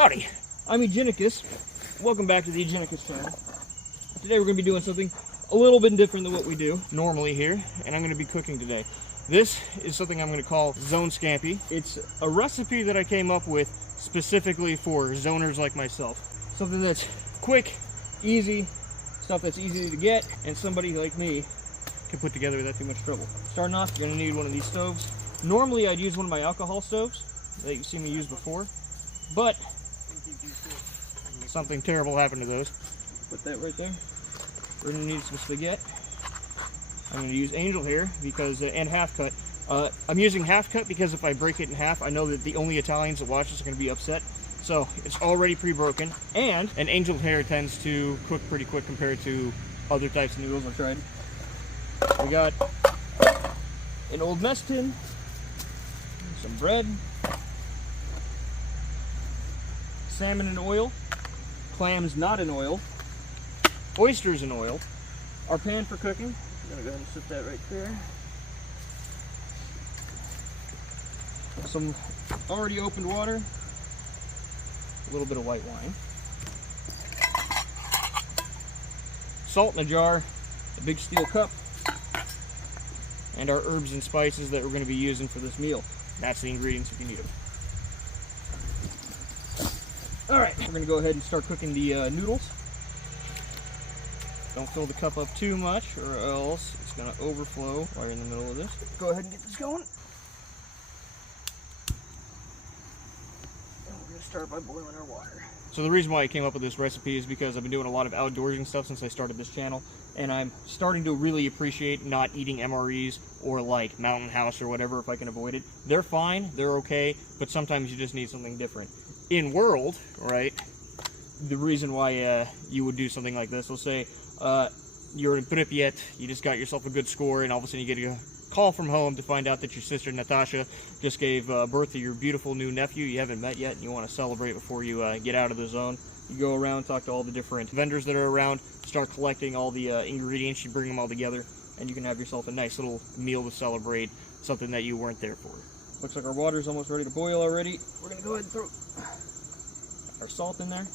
Howdy, I'm Egenicus. Welcome back to the Egenicus channel. Today we're going to be doing something a little bit different than what we do normally here, and I'm going to be cooking today. This is something I'm going to call Zone Scampi. It's a recipe that I came up with specifically for zoners like myself. Something that's quick, easy, stuff that's easy to get, and somebody like me can put together without too much trouble. Starting off, you're going to need one of these stoves. Normally I'd use one of my alcohol stoves that you've seen me use before, but something terrible happened to those. Put that right there. We're going to need some spaghetti. I'm going to use angel hair because, and half cut. I'm using half cut because if I break it in half, I know that the only Italians that watch this are going to be upset. So it's already pre-broken, and an angel hair tends to cook pretty quick compared to other types of noodles I've tried. We got an old mess tin, some bread, salmon in oil, clams not in oil, oysters in oil, our pan for cooking. I'm gonna go ahead and set that right there. Some already opened water, a little bit of white wine, salt in a jar, a big steel cup, and our herbs and spices that we're going to be using for this meal. That's the ingredients if you need them. Alright, we're going to go ahead and start cooking the noodles. Don't fill the cup up too much or else it's going to overflow while you're in the middle of this. Go ahead and get this going. And we're going to start by boiling our water. So the reason why I came up with this recipe is because I've been doing a lot of outdoorsing stuff since I started this channel, and I'm starting to really appreciate not eating MREs or like Mountain House or whatever if I can avoid it. They're fine, they're okay, but sometimes you just need something different. In world, right, the reason why you would do something like this, let's say you're in Pripyat, you just got yourself a good score, and all of a sudden you get a call from home to find out that your sister Natasha just gave birth to your beautiful new nephew you haven't met yet, and you want to celebrate before you get out of the zone. You go around, talk to all the different vendors that are around, start collecting all the ingredients, you bring them all together, and you can have yourself a nice little meal to celebrate something that you weren't there for. Looks like our water's almost ready to boil already. We're going to go ahead and throw our salt in there.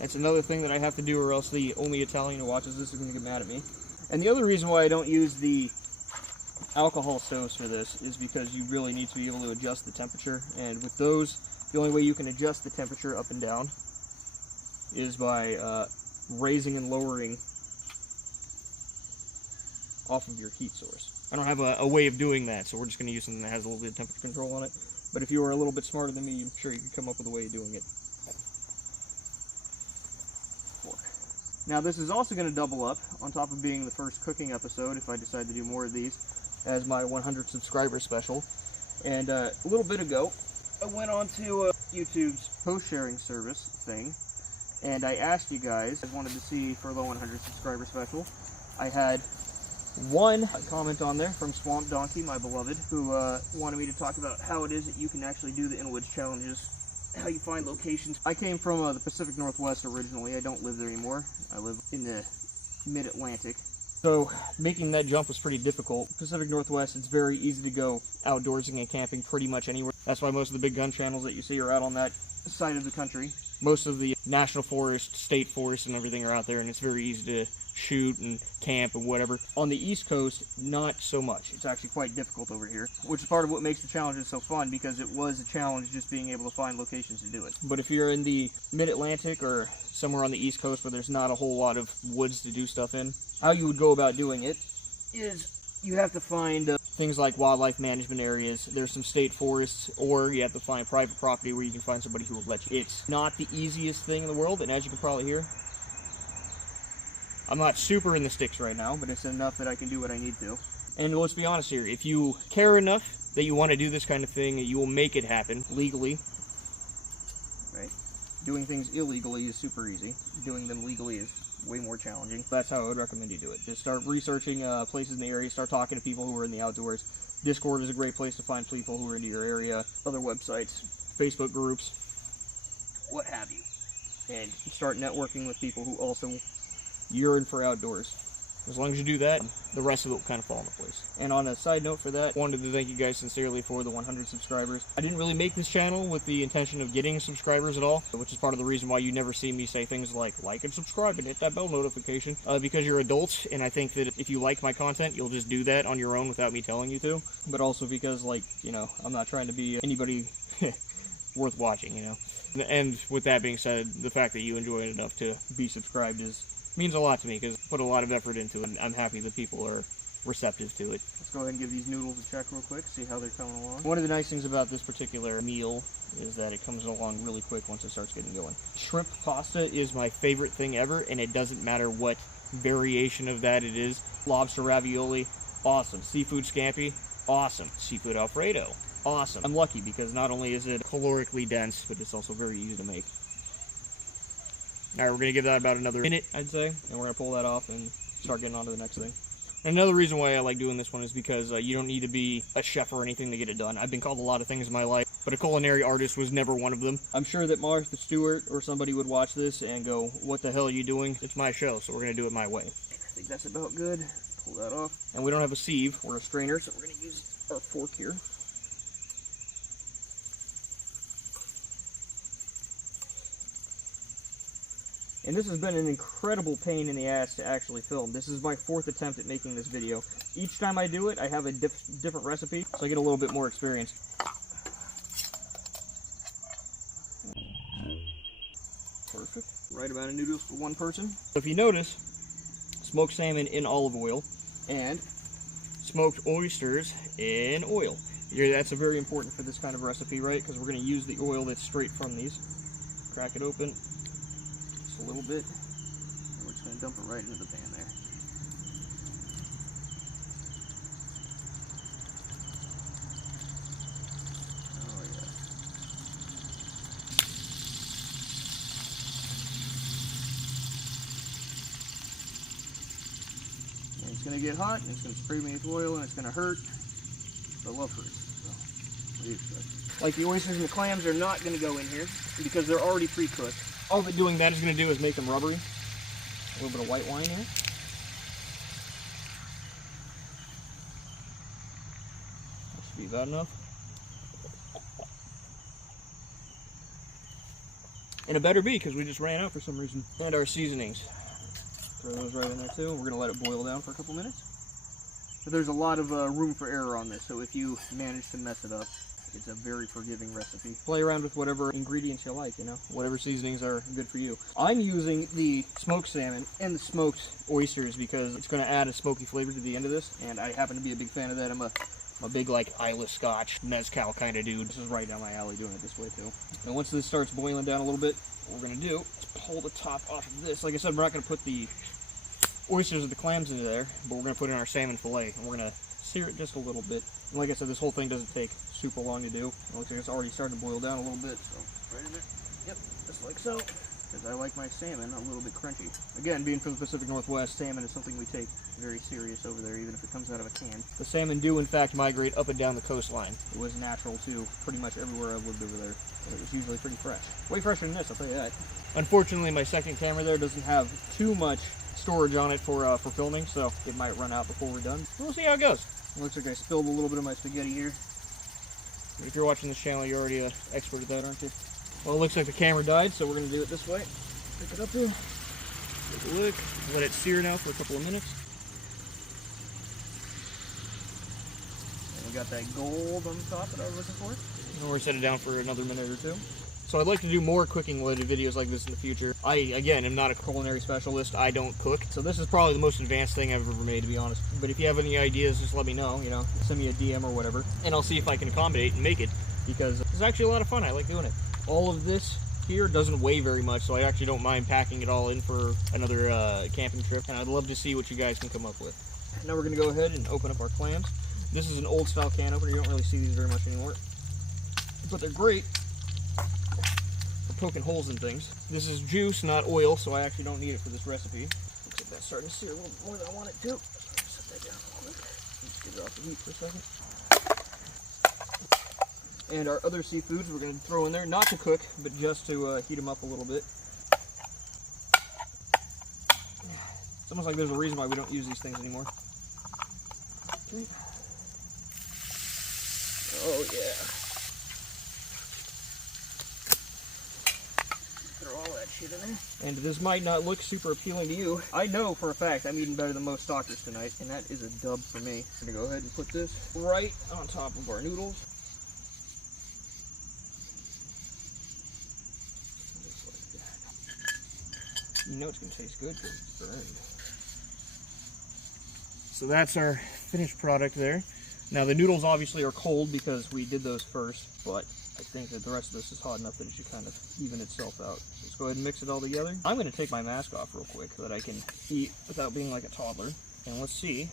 That's another thing that I have to do, or else the only Italian who watches this is going to get mad at me. And the other reason why I don't use the alcohol stoves for this is because you really need to be able to adjust the temperature. And with those, the only way you can adjust the temperature up and down is by raising and lowering off of your heat source. I don't have a way of doing that, so we're just going to use something that has a little bit of temperature control on it. But if you are a little bit smarter than me, I'm sure you can come up with a way of doing it. Now this is also going to double up, on top of being the first cooking episode, if I decide to do more of these, as my 100 subscriber special. And a little bit ago, I went on to YouTube's post-sharing service thing, and I asked you guys, I wanted to see for the 100 subscriber special. I had one comment on there from Swamp Donkey, my beloved, who wanted me to talk about how it is that you can actually do the Inwoods challenges, how you find locations. I came from the Pacific Northwest originally. I don't live there anymore. I live in the mid-Atlantic. So making that jump was pretty difficult. Pacific Northwest, it's very easy to go outdoorsing and camping pretty much anywhere. That's why most of the big gun channels that you see are out on that side of the country. Most of the national forest, state forests and everything are out there, and it's very easy to shoot and camp and whatever. On the East Coast, not so much. It's actually quite difficult over here, which is part of what makes the challenges so fun, because it was a challenge just being able to find locations to do it. But if you're in the mid-Atlantic or somewhere on the East Coast where there's not a whole lot of woods to do stuff in, how you would go about doing it is you have to find things like wildlife management areas. There's some state forests, or you have to find private property where you can find somebody who will let you. It's not the easiest thing in the world, and as you can probably hear, I'm not super in the sticks right now, but it's enough that I can do what I need to. And let's be honest here, if you care enough that you want to do this kind of thing, you will make it happen legally. Right? Doing things illegally is super easy. Doing them legally is way more challenging. That's how I would recommend you do it. Just start researching places in the area, start talking to people who are in the outdoors. Discord is a great place to find people who are into your area, other websites, Facebook groups, what have you. And start networking with people who also yearn for outdoors. As long as you do that, the rest of it will kind of fall into place. And on a side note for that, I wanted to thank you guys sincerely for the 100 subscribers. I didn't really make this channel with the intention of getting subscribers at all, which is part of the reason why you never see me say things like and subscribe and hit that bell notification, because you're adults, and I think that if you like my content, you'll just do that on your own without me telling you to. But also because, like, you know, I'm not trying to be anybody worth watching, you know. And with that being said, the fact that you enjoy it enough to be subscribed means a lot to me, because I put a lot of effort into it, and I'm happy that people are receptive to it. Let's go ahead and give these noodles a check real quick, see how they're coming along. One of the nice things about this particular meal is that it comes along really quick once it starts getting going. Shrimp pasta is my favorite thing ever, and it doesn't matter what variation of that it is. Lobster ravioli, awesome. Seafood scampi, awesome. Seafood alfredo, awesome. I'm lucky because not only is it calorically dense, but it's also very easy to make. Alright, we're going to give that about another minute, I'd say, and we're going to pull that off and start getting on to the next thing. Another reason why I like doing this one is because you don't need to be a chef or anything to get it done. I've been called a lot of things in my life, but a culinary artist was never one of them. I'm sure that Martha Stewart or somebody would watch this and go, what the hell are you doing? It's my show, so we're going to do it my way. I think that's about good. Pull that off. And we don't have a sieve or a strainer, so we're going to use our fork here. And this has been an incredible pain in the ass to actually film. This is my 4th attempt at making this video. Each time I do it, I have a different recipe, so I get a little bit more experience. Perfect. Right amount of noodles for one person. So if you notice, smoked salmon in olive oil and smoked oysters in oil. That's very important for this kind of recipe, right? Because we're going to use the oil that's straight from these. Crack it open. A little bit, and we're just going to dump it right into the pan there. Oh yeah. And it's going to get hot, and it's going to spray me with oil, and it's going to hurt. But I love hurt. So, like the oysters and the clams are not going to go in here because they're already pre-cooked. All that doing that is going to do is make them rubbery. A little bit of white wine here. That should be about enough. And it better be, because we just ran out for some reason. And our seasonings. Throw those right in there too. We're going to let it boil down for a couple minutes. But there's a lot of room for error on this, so if you manage to mess it up, it's a very forgiving recipe. Play around with whatever ingredients you like, you know, whatever seasonings are good for you. I'm using the smoked salmon and the smoked oysters because it's going to add a smoky flavor to the end of this, and I happen to be a big fan of that. I'm a big, like, Isla Scotch, mezcal kind of dude. This is right down my alley doing it this way, too. And once this starts boiling down a little bit, what we're going to do is pull the top off of this. Like I said, we're not going to put the oysters or the clams into there, but we're going to put in our salmon fillet, and we're going to sear it just a little bit. And like I said, this whole thing doesn't take super long to do. It looks like it's already starting to boil down a little bit, so right in there. Yep, just like so. Because I like my salmon a little bit crunchy. Again, being from the Pacific Northwest, salmon is something we take very serious over there, even if it comes out of a can. The salmon do, in fact, migrate up and down the coastline. It was natural to pretty much everywhere I've lived over there. And it was usually pretty fresh. Way fresher than this, I'll tell you that. Unfortunately, my second camera there doesn't have too much storage on it for filming, so it might run out before we're done. We'll see how it goes. It looks like I spilled a little bit of my spaghetti here. If you're watching this channel, you're already an expert at that, aren't you? Well, it looks like the camera died, so we're going to do it this way. Pick it up here. Take a look. Let it sear now for a couple of minutes. And we got that gold on the top that I was looking for. And we're set it down for another minute or two. So I'd like to do more cooking-related videos like this in the future. I, again, am not a culinary specialist. I don't cook. So this is probably the most advanced thing I've ever made, to be honest. But if you have any ideas, just let me know, you know. Send me a DM or whatever. And I'll see if I can accommodate and make it. Because it's actually a lot of fun. I like doing it. All of this here doesn't weigh very much, so I actually don't mind packing it all in for another camping trip. And I'd love to see what you guys can come up with. Now we're going to go ahead and open up our clams. This is an old-style can opener. You don't really see these very much anymore. But they're great poking holes in things. This is juice, not oil, so I actually don't need it for this recipe. Looks like that's starting to sear a little more than I want it to. Set that down real quick. Let's get it off the heat for a second. And our other seafoods we're going to throw in there, not to cook, but just to heat them up a little bit. It's almost like there's a reason why we don't use these things anymore. Okay. Oh yeah. Throw all that shit in there. And this might not look super appealing to you. I know for a fact I'm eating better than most stalkers tonight, and that is a dub for me. I'm gonna go ahead and put this right on top of our noodles. Just like that. You know it's gonna taste good because it's burned. So that's our finished product there. Now the noodles obviously are cold because we did those first, but I think that the rest of this is hot enough that it should kind of even itself out. So let's go ahead and mix it all together. I'm going to take my mask off real quick so that I can eat without being like a toddler. And let's see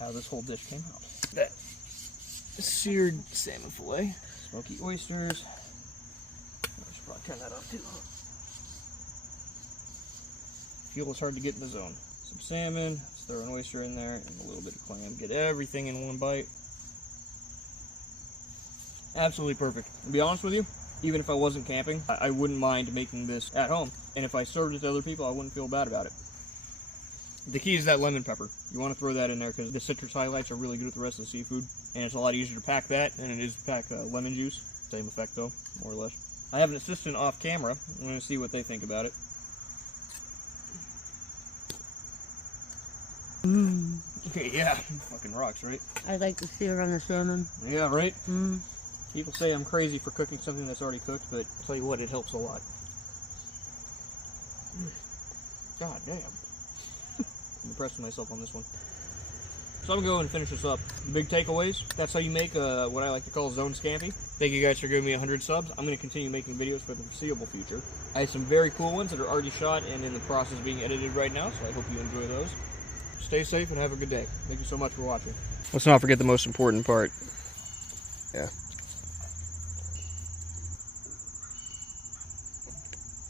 how this whole dish came out. That seared salmon fillet. Smoky oysters. I should probably turn that off too. Fuel is hard to get in the zone. Some salmon. Throw an oyster in there and a little bit of clam. Get everything in one bite. Absolutely perfect. To be honest with you, even if I wasn't camping, I wouldn't mind making this at home. And if I served it to other people, I wouldn't feel bad about it. The key is that lemon pepper. You want to throw that in there because the citrus highlights are really good with the rest of the seafood. And it's a lot easier to pack that than it is to pack lemon juice. Same effect though, more or less. I have an assistant off camera. I'm going to see what they think about it. Okay, yeah, fucking rocks, right? I like the sear on the salmon. Yeah, right? People say I'm crazy for cooking something that's already cooked, but I'll tell you what, it helps a lot. God damn. I'm impressed with myself on this one. So I'm going to go and finish this up. The big takeaways, that's how you make what I like to call zone scampi. Thank you guys for giving me 100 subs. I'm going to continue making videos for the foreseeable future. I have some very cool ones that are already shot and in the process of being edited right now, so I hope you enjoy those. Stay safe and have a good day. Thank you so much for watching. Let's not forget the most important part. Yeah.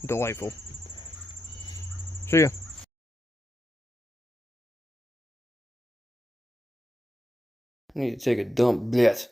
Delightful. See ya. I need to take a dump, blech.